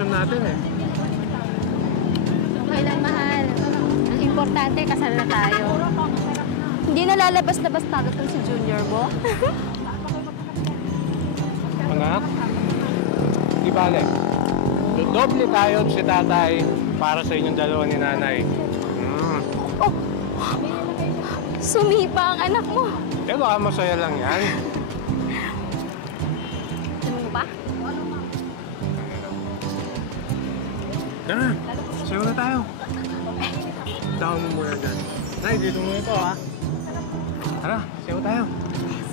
relasyon natin eh. Okay lang, mahal. Ang importante, kasal na tayo. Hindi na lalabas-labas tayo si Junior mo. Anak, di bale. Dodoble tayo si tatay para sa inyong dalawa ni nanay. Oh! Sumipa ang anak mo. Eh, baka masaya lang yan. Ano ba? Tara, sayo na tayo. Tawag mo muna dyan. Nay, dito muna ito, ha? Tara, sayo tayo.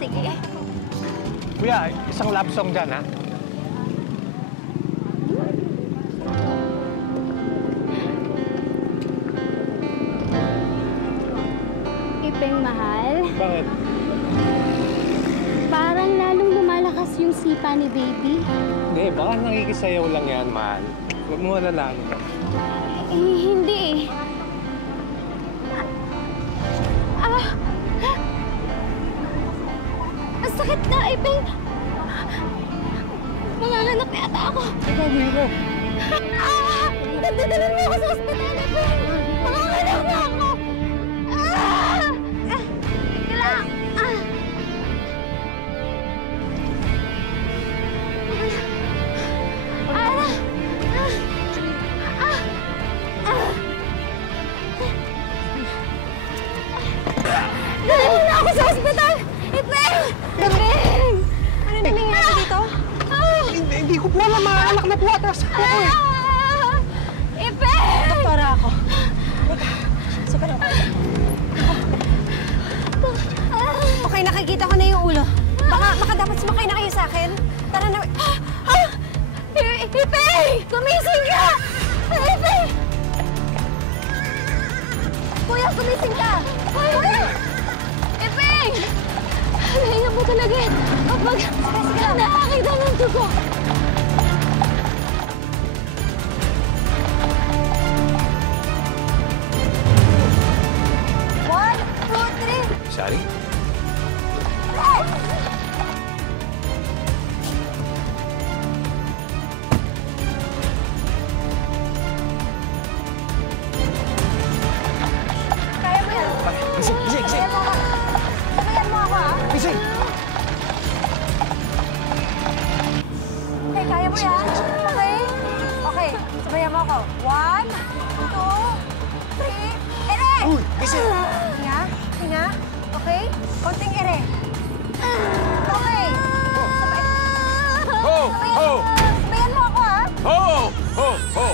Sige. Kuya, isang love song dyan, ha? Ipeng, mahal. Bakit? Parang lalong lumalakas yung sipa ni baby. Hindi, baka nakikisayaw lang yan, mahal. Huwag mo alalaan. Hindi eh. Ang sakit na, Ipeng. Manganganak na ata ako. Ikaw, Miro. Dadalhin mo ako sa ospital, Ipeng. Manganganak na ako. Teka lang. Dalhin na ako sa ospital! Ipeng! Ipeng! Ano nangyayari dito? Hindi ko po alam, anak na po atras ako eh. Ipeng! Doktora ako. Suka na ako. Okay, nakikita ko na yung ulo. Baka dapat sumakay na kayo sa akin. Tara na. Ipeng! Gumising ka! Ipeng! Kuya, gumising ka! Kuya! Ipeng! Nahinga po talaga eh. Kapag nakakita ng dugo. One, two, three. Sorry? Kaya mo yan. Gising, gising, gising! Kaya mo ako. Sabayan mo ako, ha? Gising! Okay, kaya mo yan. Okay? Okay, sabayan mo ako. One, two, three. Ere! Uy, gising! Hinga, hinga. Okay? Konting ere. Okay. Ho! Ho! Sabayan mo ako, ha? Ho! Ho! Ho!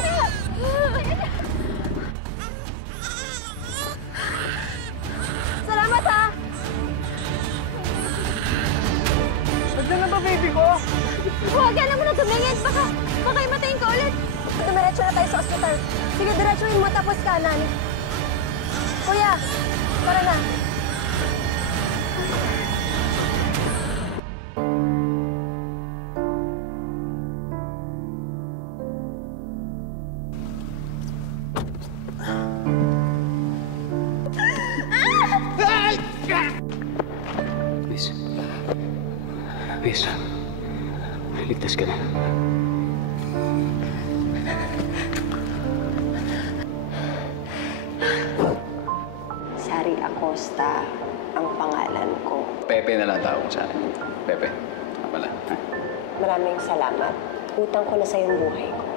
Salamat, ha? Nandiyan na ba, baby ko? Huwag ka naman na tumingin. Baka imatayin ka ulit. Dumiretso na tayo sa ospital. Sige, diretsuhin mo tapos kanan. Kuya, tara na. Miss. Miss. Ligtas ka na. Sari Acosta ang pangalan ko. Pepe na lang tawag sa akin. Pepe. Wala. Maraming salamat. Utang ko na sa yung buhay ko.